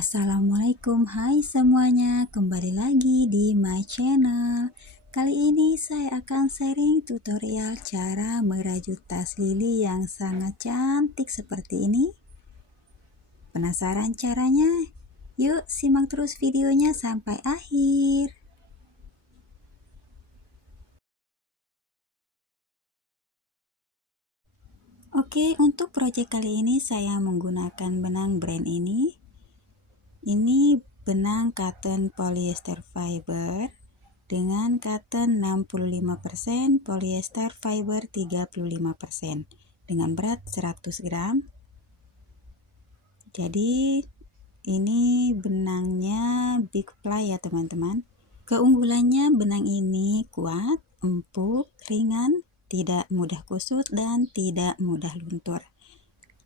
Assalamualaikum, hai semuanya, kembali lagi di my channel. Kali ini saya akan sharing tutorial cara merajut tas lili yang sangat cantik seperti ini. Penasaran caranya? Yuk simak terus videonya sampai akhir. Oke, untuk proyek kali ini saya menggunakan benang brand ini. Ini benang cotton polyester fiber dengan cotton 65%, polyester fiber 35%, dengan berat 100 gram. Jadi ini benangnya big ply ya teman-teman. Keunggulannya benang ini kuat, empuk, ringan, tidak mudah kusut dan tidak mudah luntur.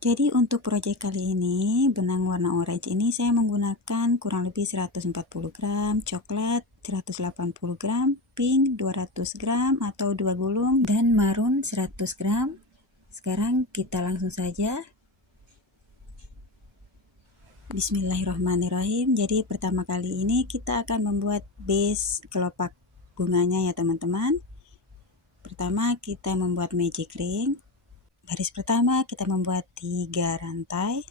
Jadi untuk proyek kali ini benang warna orange ini saya menggunakan kurang lebih 140 gram, coklat 180 gram, pink 200 gram atau 2 gulung, dan marun 100 gram. Sekarang kita langsung saja. Bismillahirrahmanirrahim. Jadi pertama kali ini kita akan membuat base kelopak bunganya ya teman-teman. Pertama kita membuat magic ring. Baris pertama kita membuat 3 rantai.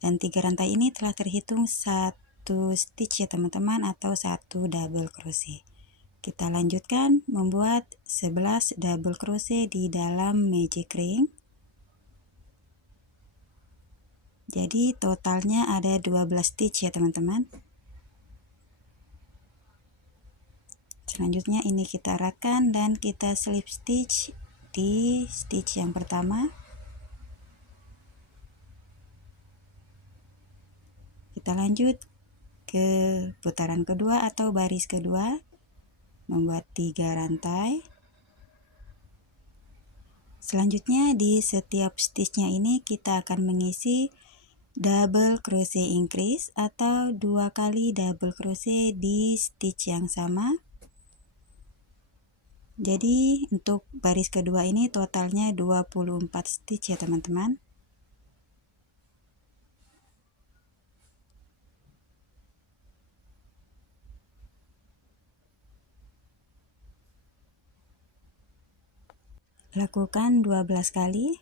Dan 3 rantai ini telah terhitung 1 stitch ya teman-teman, atau 1 double crochet. Kita lanjutkan membuat 11 double crochet di dalam magic ring. Jadi totalnya ada 12 stitch ya teman-teman. Selanjutnya ini kita eratkan dan kita slip stitch di stitch yang pertama. Kita lanjut ke putaran kedua atau baris kedua, membuat 3 rantai. Selanjutnya di setiap stitchnya ini kita akan mengisi double crochet increase atau 2 kali double crochet di stitch yang sama. Jadi untuk baris kedua ini totalnya 24 stitch ya teman-teman. Lakukan 12 kali.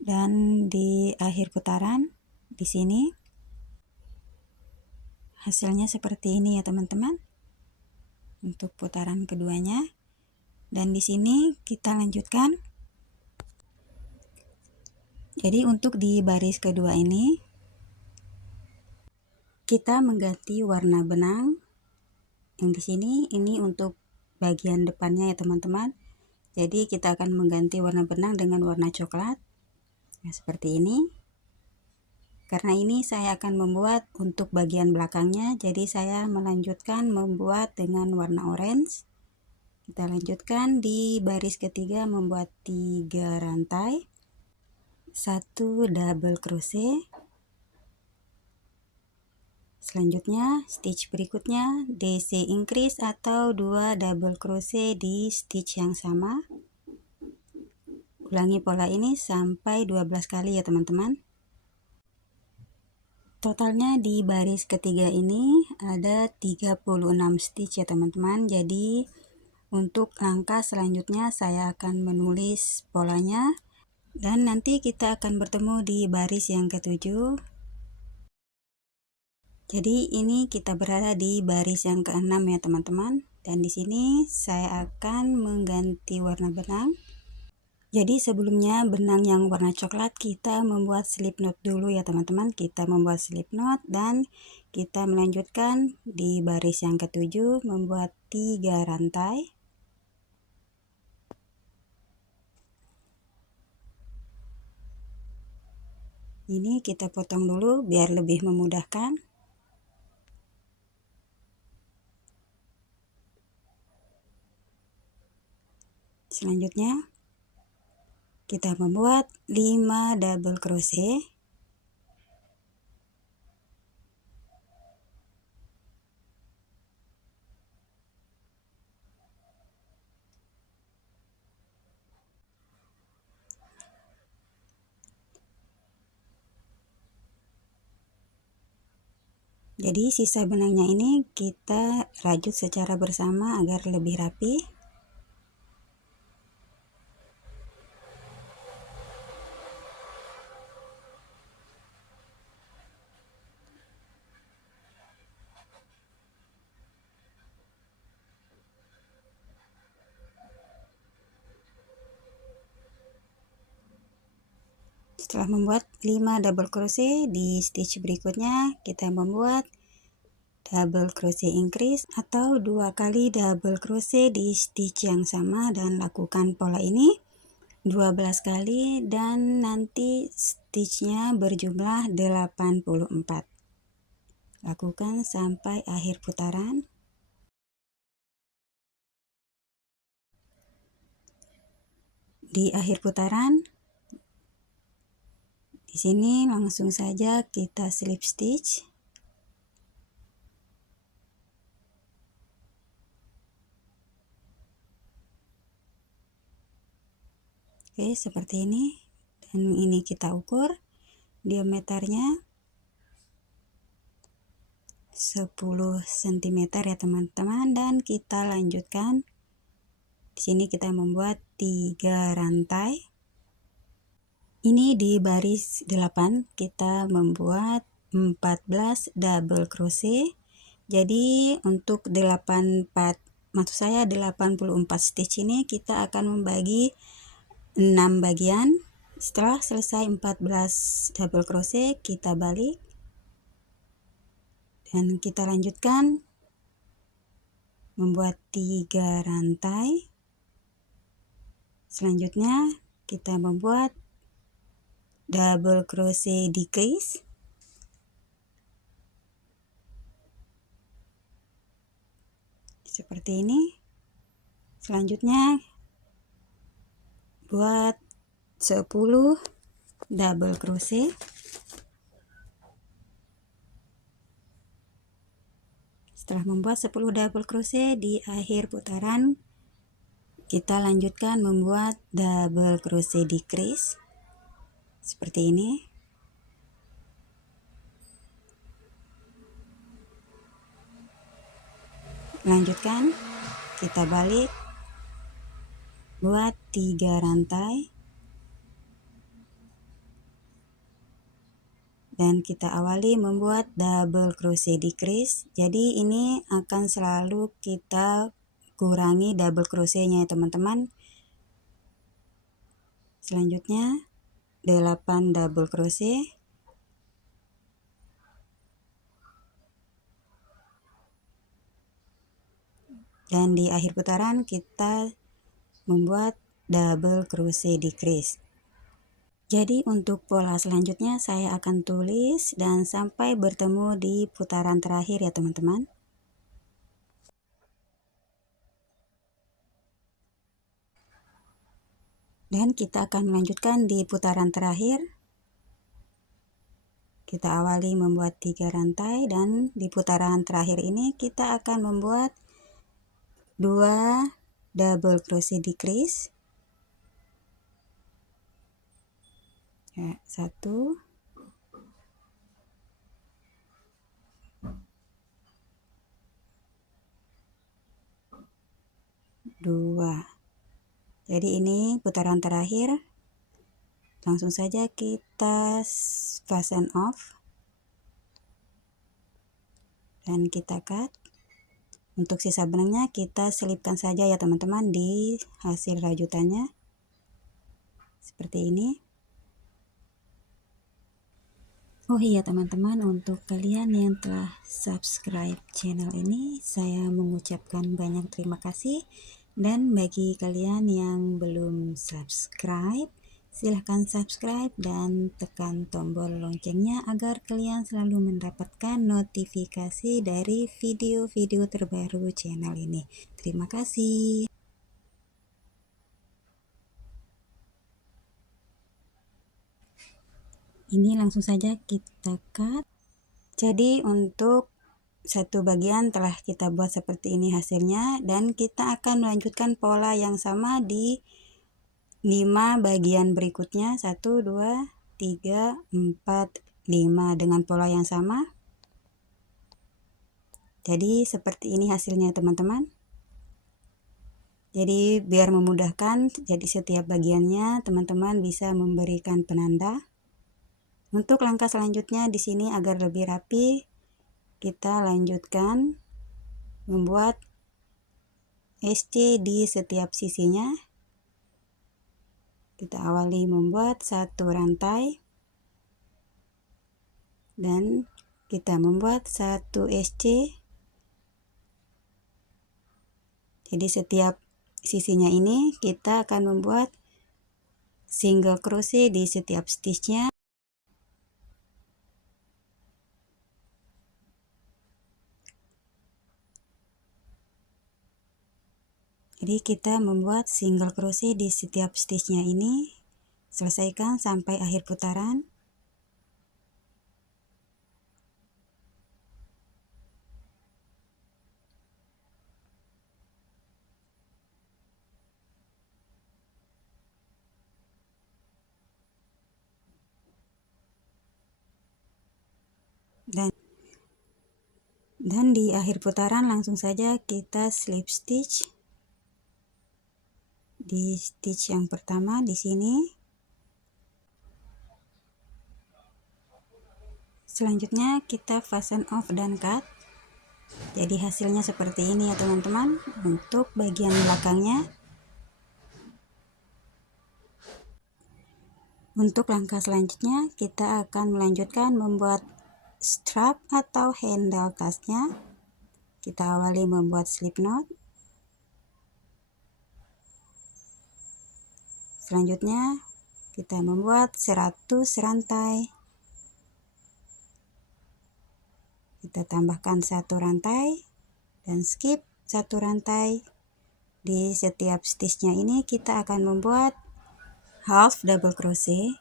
Dan di akhir putaran di sini hasilnya seperti ini ya teman-teman. Untuk putaran keduanya. Dan di sini kita lanjutkan. Jadi untuk di baris kedua ini kita mengganti warna benang. Yang di sini ini untuk bagian depannya ya teman-teman. Jadi kita akan mengganti warna benang dengan warna coklat. Nah, seperti ini. Karena ini saya akan membuat untuk bagian belakangnya, jadi saya melanjutkan membuat dengan warna orange. Kita lanjutkan di baris ketiga membuat 3 rantai, 1 double crochet. Selanjutnya stitch berikutnya DC increase atau 2 double crochet di stitch yang sama. Ulangi pola ini sampai 12 kali ya teman-teman. Totalnya di baris ketiga ini ada 36 stitch ya teman-teman. Jadi untuk langkah selanjutnya saya akan menulis polanya. Dan nanti kita akan bertemu di baris yang ketujuh. Jadi ini kita berada di baris yang keenam ya teman-teman. Dan di sini saya akan mengganti warna benang. Jadi sebelumnya benang yang warna coklat kita membuat slip knot dulu ya teman-teman. Kita membuat slip knot dan kita melanjutkan di baris yang ketujuh membuat 3 rantai. Ini kita potong dulu biar lebih memudahkan. Selanjutnya kita membuat 5 double crochet. Jadi sisa benangnya ini kita rajut secara bersama agar lebih rapi. Setelah membuat 5 double crochet, di stitch berikutnya kita membuat double crochet increase atau 2 kali double crochet di stitch yang sama, dan lakukan pola ini 12 kali dan nanti stitchnya berjumlah 84. Lakukan sampai akhir putaran. Di akhir putaran, di sini langsung saja kita slip stitch. Oke, seperti ini. Dan ini kita ukur diameternya 10 cm ya teman-teman, dan kita lanjutkan. Di sini kita membuat 3 rantai. Ini di baris 8 kita membuat 14 double crochet. Jadi untuk 84 stitch ini kita akan membagi 6 bagian. Setelah selesai 14 double crochet, kita balik dan kita lanjutkan membuat 3 rantai. Selanjutnya kita membuat double crochet decrease. Seperti ini. Selanjutnya buat 10 double crochet. Setelah membuat 10 double crochet, di akhir putaran kita lanjutkan membuat double crochet decrease seperti ini. Lanjutkan, kita balik buat 3 rantai dan kita awali membuat double crochet decrease. Jadi ini akan selalu kita kurangi double crochetnya ya teman-teman. Selanjutnya 8 double crochet. Dan di akhir putaran kita membuat double crochet decrease. Jadi untuk pola selanjutnya saya akan tulis dan sampai bertemu di putaran terakhir ya teman-teman. Dan kita akan melanjutkan di putaran terakhir. Kita awali membuat 3 rantai dan di putaran terakhir ini kita akan membuat 2 double crochet decrease. Ya, 1, 2. Jadi ini putaran terakhir. Langsung saja kita fasten off dan kita cut. Untuk sisa benangnya kita selipkan saja ya teman-teman di hasil rajutannya seperti ini. Oh iya teman-teman, untuk kalian yang telah subscribe channel ini, saya mengucapkan banyak terima kasih. Dan bagi kalian yang belum subscribe, silahkan subscribe dan tekan tombol loncengnya agar kalian selalu mendapatkan notifikasi dari video-video terbaru channel ini. Terima kasih. Ini langsung saja kita cut. Jadi untuk satu bagian telah kita buat seperti ini hasilnya, dan kita akan melanjutkan pola yang sama di 5 bagian berikutnya. 1, 2, 3, 4, 5 dengan pola yang sama. Jadi seperti ini hasilnya teman-teman. Jadi biar memudahkan, jadi setiap bagiannya teman-teman bisa memberikan penanda. Untuk langkah selanjutnya di sini agar lebih rapi, kita lanjutkan membuat SC di setiap sisinya. Kita awali membuat satu rantai dan kita membuat satu SC. Jadi setiap sisinya ini kita akan membuat single crochet di setiap stitchnya. Jadi kita membuat single crochet di setiap stitchnya ini, selesaikan sampai akhir putaran. Dan di akhir putaran langsung saja kita slip stitch di stitch yang pertama di sini. Selanjutnya kita fasten off dan cut. Jadi hasilnya seperti ini ya teman-teman. Untuk bagian belakangnya. Untuk langkah selanjutnya kita akan melanjutkan membuat strap atau handle tasnya. Kita awali membuat slip knot. Selanjutnya kita membuat 100 rantai. Kita tambahkan satu rantai dan skip satu rantai. Di setiap stitchnya ini kita akan membuat half double crochet.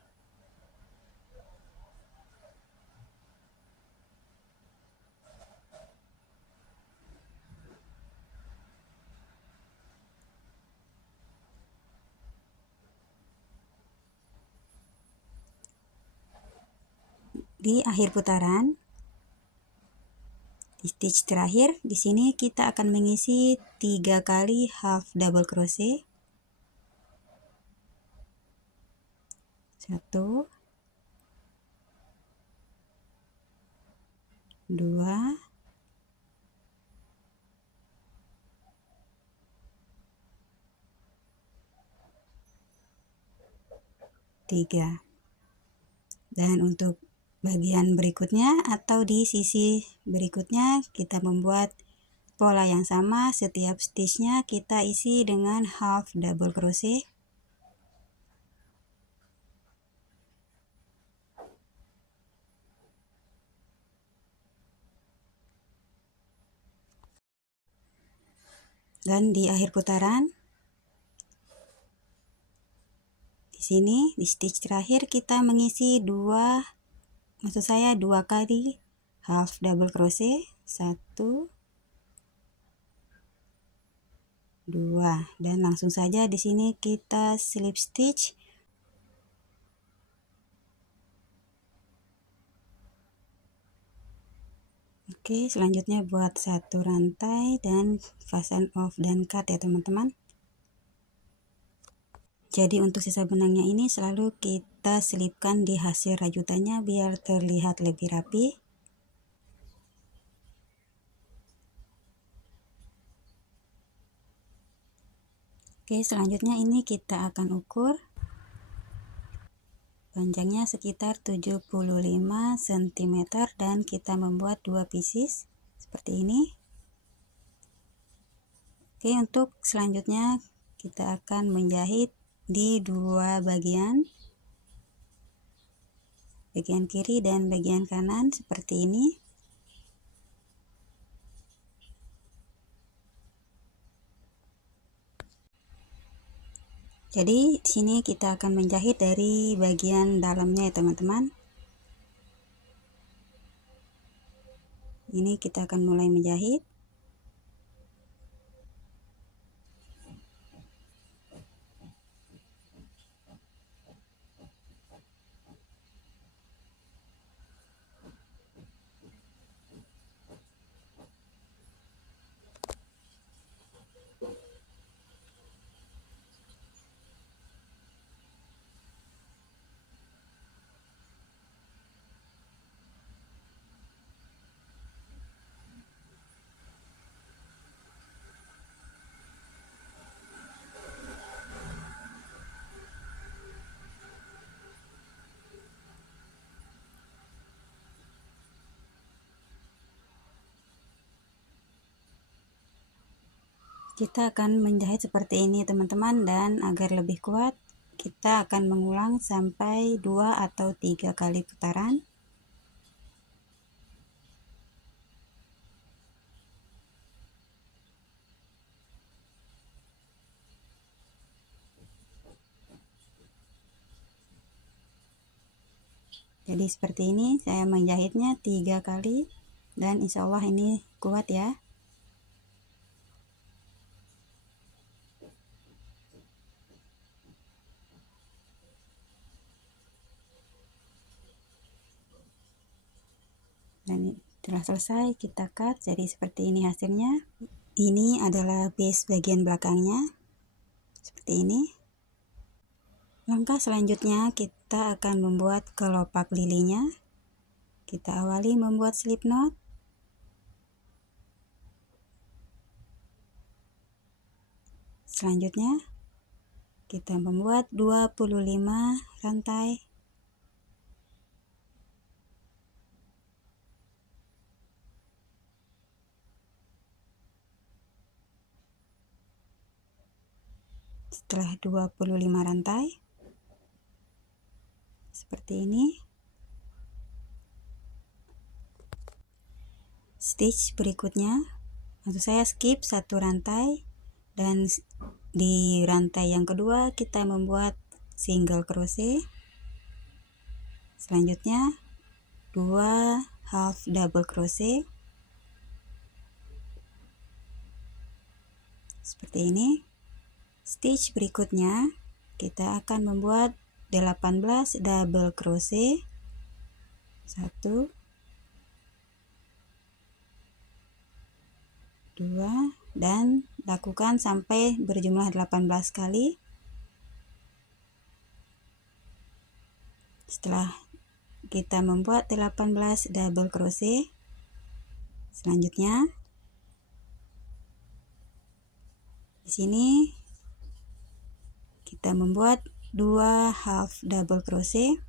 Di akhir putaran, di stitch terakhir, di sini kita akan mengisi 3 kali half double crochet. 1, 2, 3. Dan untuk bagian berikutnya atau di sisi berikutnya kita membuat pola yang sama. Setiap stitchnya kita isi dengan half double crochet. Dan di akhir putaran, di sini di stitch terakhir kita mengisi 2 kali half double crochet. 1, 2, dan langsung saja di sini kita slip stitch. Oke, selanjutnya buat satu rantai dan fasten off dan cut ya teman-teman. Jadi untuk sisa benangnya ini selalu kita selipkan di hasil rajutannya biar terlihat lebih rapi. Oke, selanjutnya ini kita akan ukur. Panjangnya sekitar 75 cm dan kita membuat 2 pieces seperti ini. Oke, untuk selanjutnya kita akan menjahit di 2 bagian kiri dan bagian kanan seperti ini. Jadi di sini kita akan menjahit dari bagian dalamnya ya teman-teman. Ini kita akan mulai menjahit. Kita akan menjahit seperti ini teman-teman, dan agar lebih kuat kita akan mengulang sampai 2 atau 3 kali putaran. Jadi seperti ini saya menjahitnya 3 kali, dan insya Allah ini kuat ya. Dan setelah selesai kita cut, jadi seperti ini hasilnya. Ini adalah base bagian belakangnya, seperti ini. Langkah selanjutnya kita akan membuat kelopak lilinya. Kita awali membuat slip knot. Selanjutnya kita membuat 25 rantai. Setelah 25 rantai seperti ini, stitch berikutnya maksud saya skip satu rantai, dan di rantai yang kedua kita membuat single crochet. Selanjutnya 2 half double crochet seperti ini. Stitch berikutnya kita akan membuat 18 double crochet, 1 2, dan lakukan sampai berjumlah 18 kali. Setelah kita membuat 18 double crochet, selanjutnya di sini kita membuat 2 half double crochet,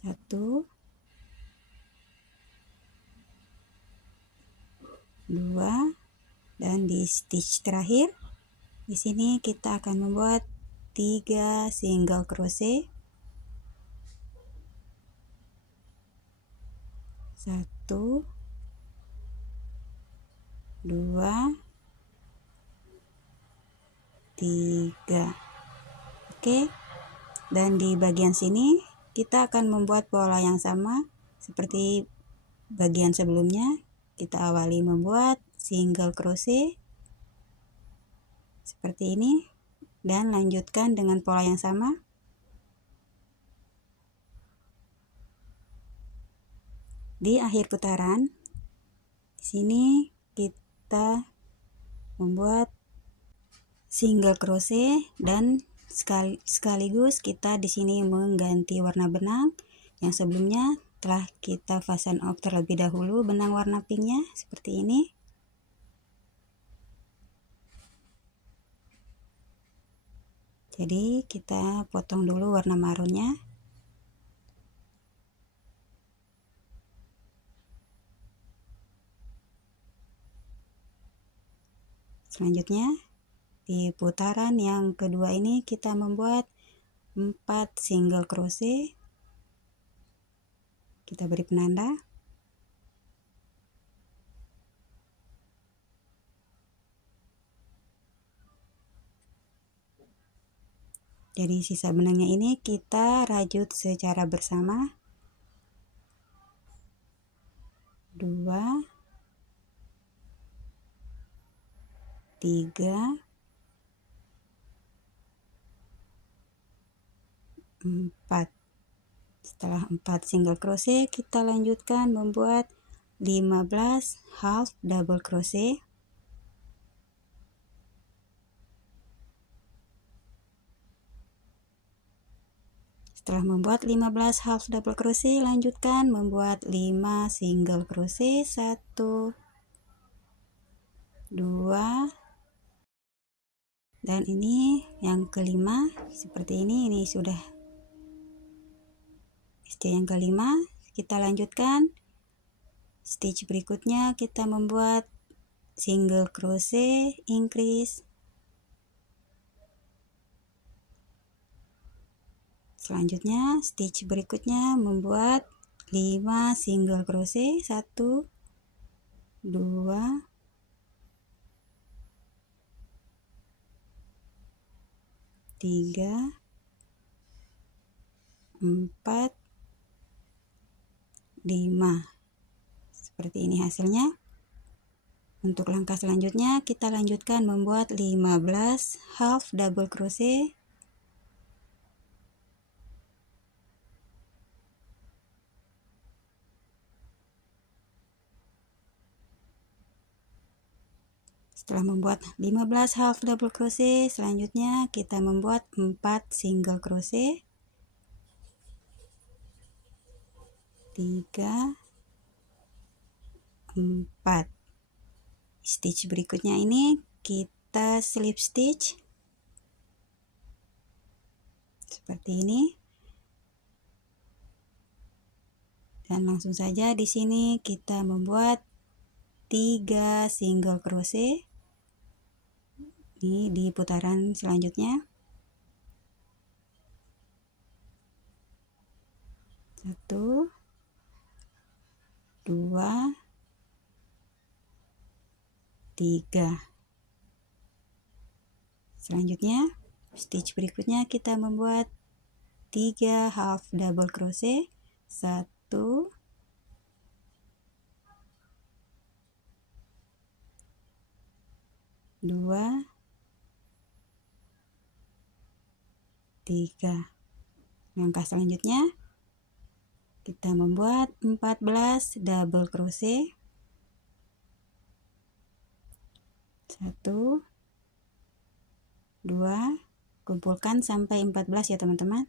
1 2, dan di stitch terakhir di sini kita akan membuat 3 single crochet, 1 2 3. Oke, dan di bagian sini kita akan membuat pola yang sama seperti bagian sebelumnya. Kita awali membuat single crochet seperti ini, dan lanjutkan dengan pola yang sama. Di akhir putaran di sini kita membuat single crochet, dan sekaligus kita di sini mengganti warna benang yang sebelumnya telah kita fasten off terlebih dahulu benang warna pinknya seperti ini. Jadi kita potong dulu warna marunnya. Selanjutnya di putaran yang kedua ini kita membuat 4 single crochet. Kita beri penanda. Jadi sisa benangnya ini kita rajut secara bersama. 2 3 4. Setelah 4 single crochet kita lanjutkan membuat 15 half double crochet. Setelah membuat 15 half double crochet, lanjutkan membuat 5 single crochet, 1 2, dan ini yang kelima seperti ini sudah stitch yang kelima. Kita lanjutkan stitch berikutnya, kita membuat single crochet, increase. Selanjutnya stitch berikutnya membuat 5 single crochet, 1 2 3 4 5. Seperti ini hasilnya. Untuk langkah selanjutnya kita lanjutkan membuat 15 half double crochet. Setelah membuat 15 half double crochet, selanjutnya kita membuat 4 single crochet. 3 4. Stitch berikutnya ini kita slip stitch seperti ini. Dan langsung saja di sini kita membuat 3 single crochet ini di putaran selanjutnya. 1 2 3. Selanjutnya stitch berikutnya kita membuat 3 half double crochet. 1 2 3. Langkah selanjutnya kita membuat 14 double crochet. 1 2, kumpulkan sampai 14 ya teman-teman.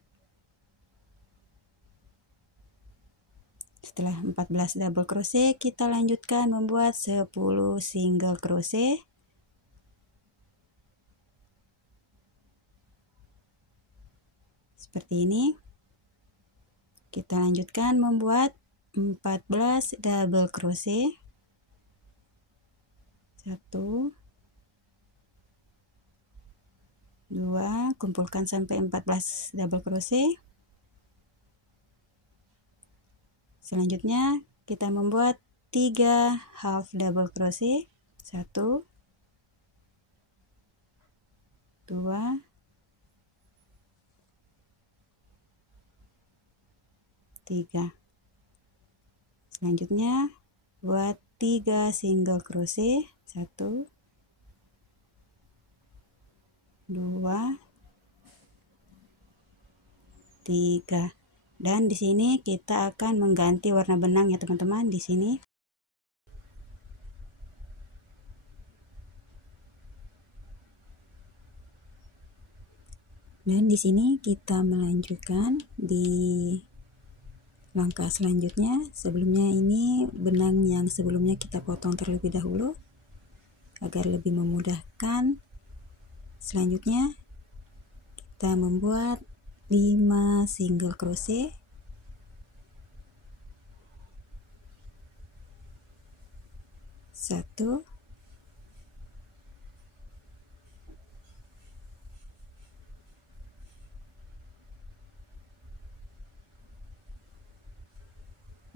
Setelah 14 double crochet, kita lanjutkan membuat 10 single crochet. Seperti ini. Kita lanjutkan membuat 14 double crochet. 1 2, kumpulkan sampai 14 double crochet. Selanjutnya kita membuat 3 half double crochet. 1 2 3. Selanjutnya buat 3 single crochet. 1 2 3. Dan di sini kita akan mengganti warna benang ya teman-teman di sini. Dan di sini kita melanjutkan di langkah selanjutnya. Sebelumnya ini benang yang sebelumnya kita potong terlebih dahulu agar lebih memudahkan. Selanjutnya kita membuat 5 single crochet. 1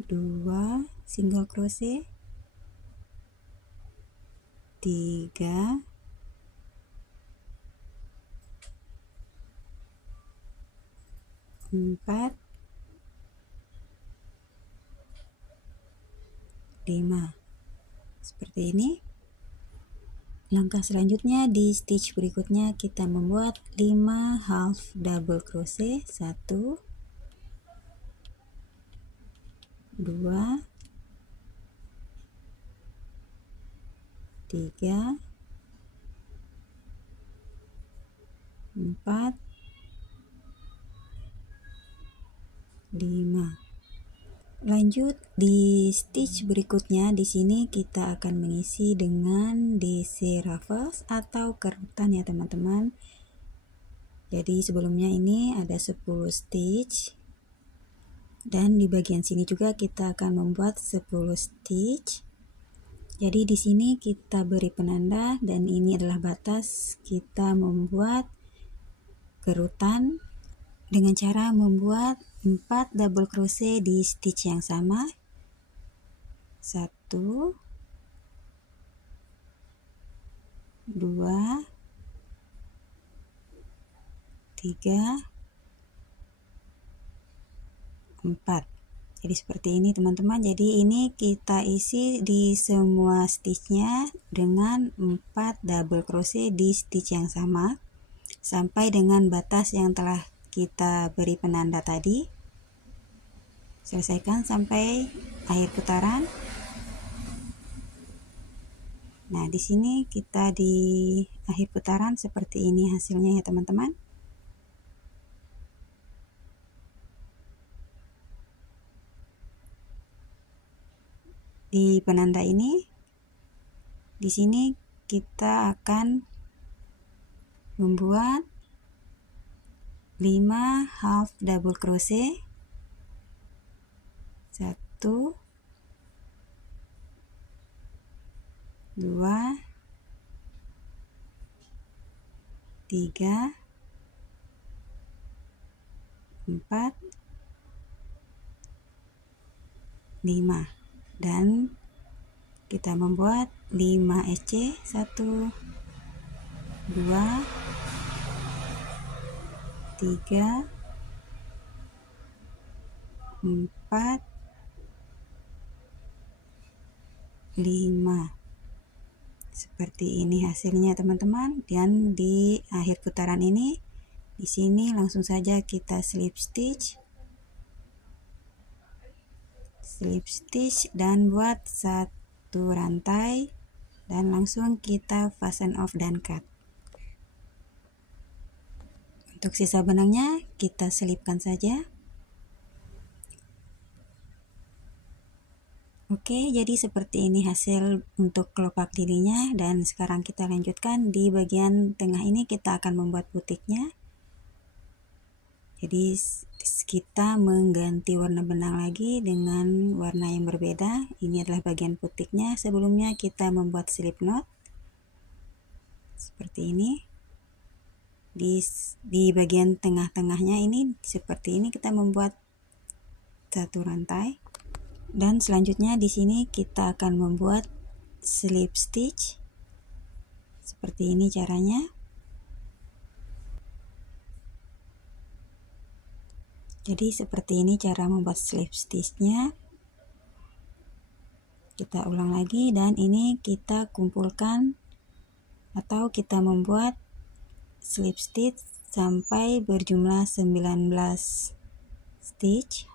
2 single crochet, 3 4 5. Seperti ini. Langkah selanjutnya di stitch berikutnya kita membuat 5 half double crochet. 1 2 3 4 5. Lanjut di stitch berikutnya. Di sini kita akan mengisi dengan DC ruffles atau kerutan ya teman-teman. Jadi sebelumnya ini ada 10 stitch. Dan di bagian sini juga kita akan membuat 10 stitch. Jadi di sini kita beri penanda dan ini adalah batas. Kita membuat kerutan dengan cara membuat 4 double crochet di stitch yang sama. 1, 2, 3, 4. Jadi seperti ini teman-teman. Jadi ini kita isi di semua stitchnya dengan 4 double crochet di stitch yang sama sampai dengan batas yang telah kita beri penanda tadi. Selesaikan sampai akhir putaran. Nah, di sini kita di akhir putaran seperti ini hasilnya ya teman-teman. Di penanda ini, di sini kita akan membuat 5 half double crochet. 1, 2, 3, 4, 5, dan kita membuat 5 SC. 1, 2, 3, 4, 5. Seperti ini hasilnya teman-teman. Dan di akhir putaran ini, di sini langsung saja kita slip stitch dan buat satu rantai dan langsung kita fasten off dan cut. Untuk sisa benangnya kita selipkan saja. Oke, jadi seperti ini hasil untuk kelopak lilinya, dan sekarang kita lanjutkan di bagian tengah ini kita akan membuat butiknya. Jadi kita mengganti warna benang lagi dengan warna yang berbeda. Ini adalah bagian butiknya. Sebelumnya kita membuat slip knot seperti ini. Di bagian tengah-tengahnya ini seperti ini kita membuat satu rantai. Dan selanjutnya di sini kita akan membuat slip stitch. Seperti ini caranya. Jadi seperti ini cara membuat slip stitchnya. Kita ulang lagi dan ini kita kumpulkan atau kita membuat slip stitch sampai berjumlah 19 stitch.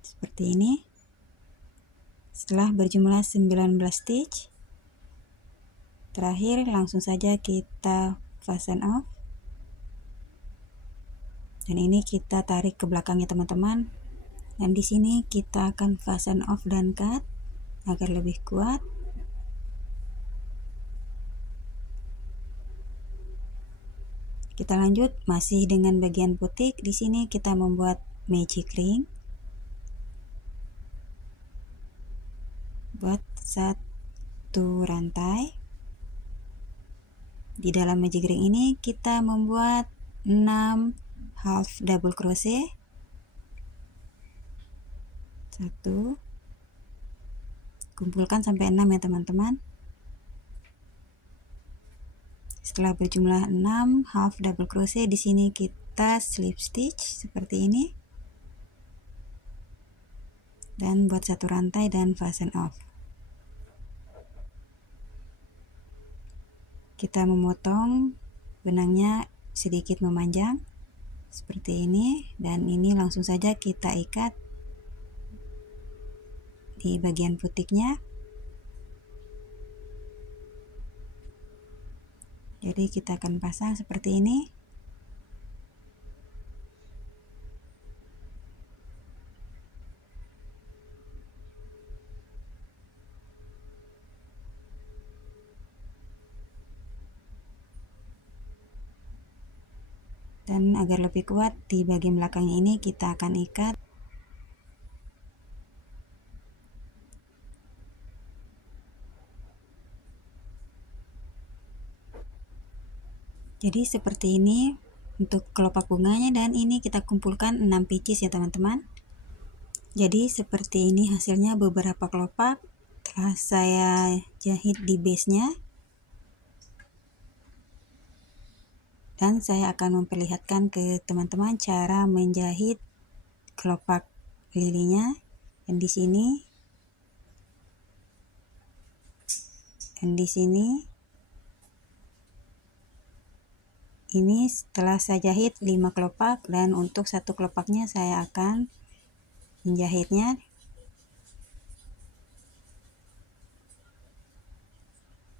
Seperti ini. Setelah berjumlah 19 stitch, terakhir langsung saja kita fasten off. Dan ini kita tarik ke belakang ya teman-teman. Dan di sini kita akan fasten off dan cut agar lebih kuat. Kita lanjut masih dengan bagian butik. Di sini kita membuat magic ring. Buat satu rantai. Di dalam magic ring ini kita membuat 6 half double crochet. 1, kumpulkan sampai 6 ya teman-teman. Setelah berjumlah 6 half double crochet, di sini kita slip stitch seperti ini. Dan buat satu rantai dan fasten off. Kita memotong benangnya sedikit memanjang seperti ini, dan ini langsung saja kita ikat di bagian butiknya. Jadi kita akan pasang seperti ini. Dan agar lebih kuat di bagian belakang ini kita akan ikat Jadi seperti ini untuk kelopak bunganya, dan ini kita kumpulkan 6 pieces ya teman-teman. Jadi seperti ini hasilnya beberapa kelopak telah saya jahit di base-nya. Dan saya akan memperlihatkan ke teman-teman cara menjahit kelopak lilinya. Dan di sini, dan di sini. Ini setelah saya jahit 5 kelopak, dan untuk satu kelopaknya saya akan menjahitnya.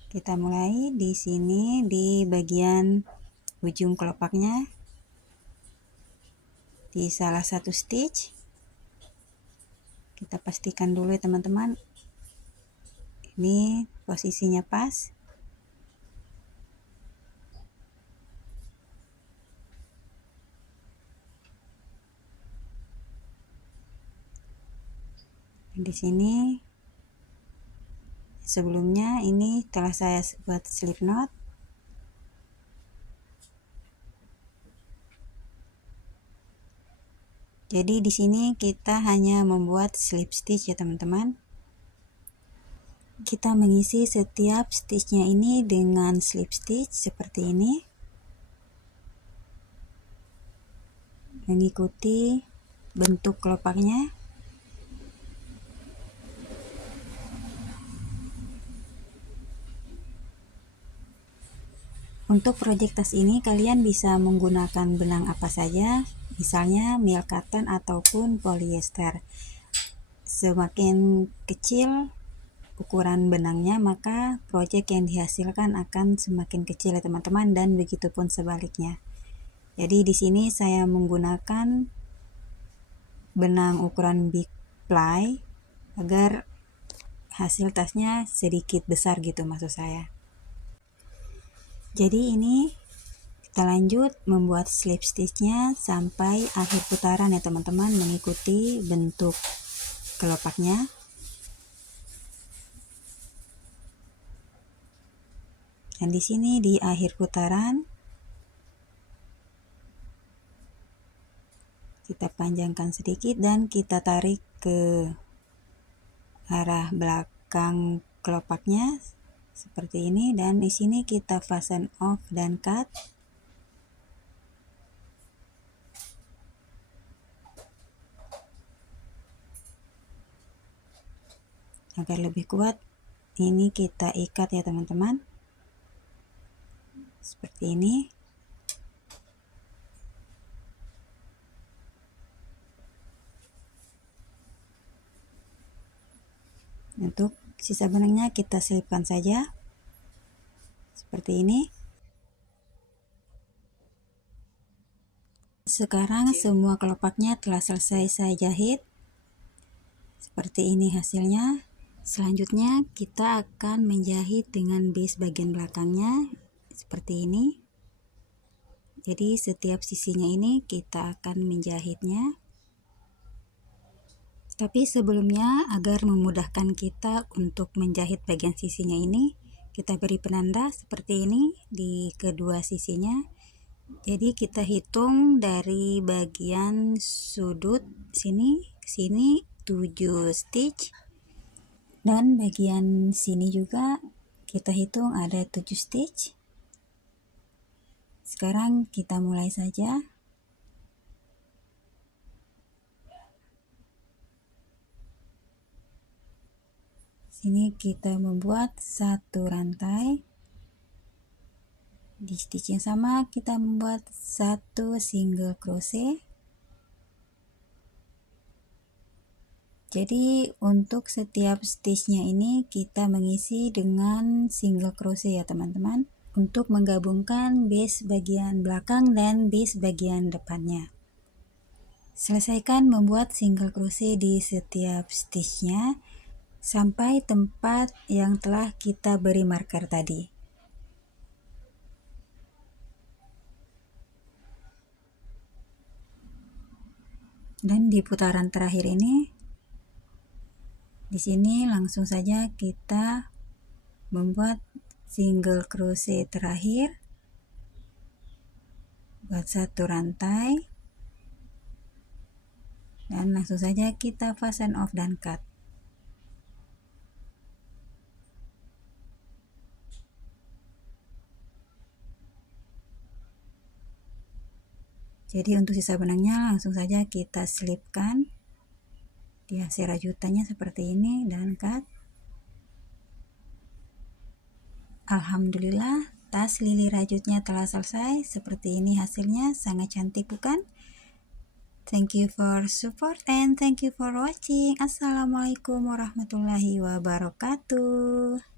Kita mulai di sini di bagian ujung kelopaknya, di salah satu stitch. Kita pastikan dulu ya teman-teman, ini posisinya pas. Di sini sebelumnya ini telah saya buat slip knot. Jadi di sini kita hanya membuat slip stitch ya teman-teman. Kita mengisi setiap stitchnya ini dengan slip stitch seperti ini, mengikuti bentuk kelopaknya. Untuk project tas ini kalian bisa menggunakan benang apa saja, misalnya milk cotton ataupun polyester. Semakin kecil ukuran benangnya, maka project yang dihasilkan akan semakin kecil ya teman-teman, dan begitupun sebaliknya. Jadi di sini saya menggunakan benang ukuran big ply agar hasil tasnya sedikit besar gitu maksud saya. Jadi ini kita lanjut membuat slip stitchnya sampai akhir putaran ya teman-teman, mengikuti bentuk kelopaknya. Dan di sini di akhir putaran kita panjangkan sedikit dan kita tarik ke arah belakang kelopaknya seperti ini, dan di sini kita fasten off dan cut. Agar lebih kuat, ini kita ikat ya teman-teman. Seperti ini. Untuk sisa benangnya kita selipkan saja. Seperti ini. Sekarang semua kelopaknya telah selesai saya jahit. Seperti ini hasilnya. Selanjutnya kita akan menjahit dengan base bagian belakangnya seperti ini. Jadi setiap sisinya ini kita akan menjahitnya. Tapi sebelumnya, agar memudahkan kita untuk menjahit bagian sisinya ini, kita beri penanda seperti ini di kedua sisinya. Jadi kita hitung dari bagian sudut sini ke sini 7 stitch, dan bagian sini juga kita hitung ada 7 stitch. Sekarang kita mulai saja. Sini kita membuat satu rantai. Di stitch yang sama kita membuat satu single crochet. Jadi untuk setiap stitchnya ini kita mengisi dengan single crochet ya teman-teman, untuk menggabungkan base bagian belakang dan base bagian depannya. Selesaikan membuat single crochet di setiap stitchnya sampai tempat yang telah kita beri marker tadi. Dan di putaran terakhir ini, di sini langsung saja kita membuat single crochet terakhir. buat satu rantai, dan langsung saja kita fasten off dan cut. Jadi untuk sisa benangnya langsung saja kita selipkan di hasil rajutannya seperti ini dan cut. Alhamdulillah, tas lili rajutnya telah selesai. Seperti ini hasilnya, sangat cantik bukan? Thank you for support and thank you for watching. Assalamualaikum warahmatullahi wabarakatuh.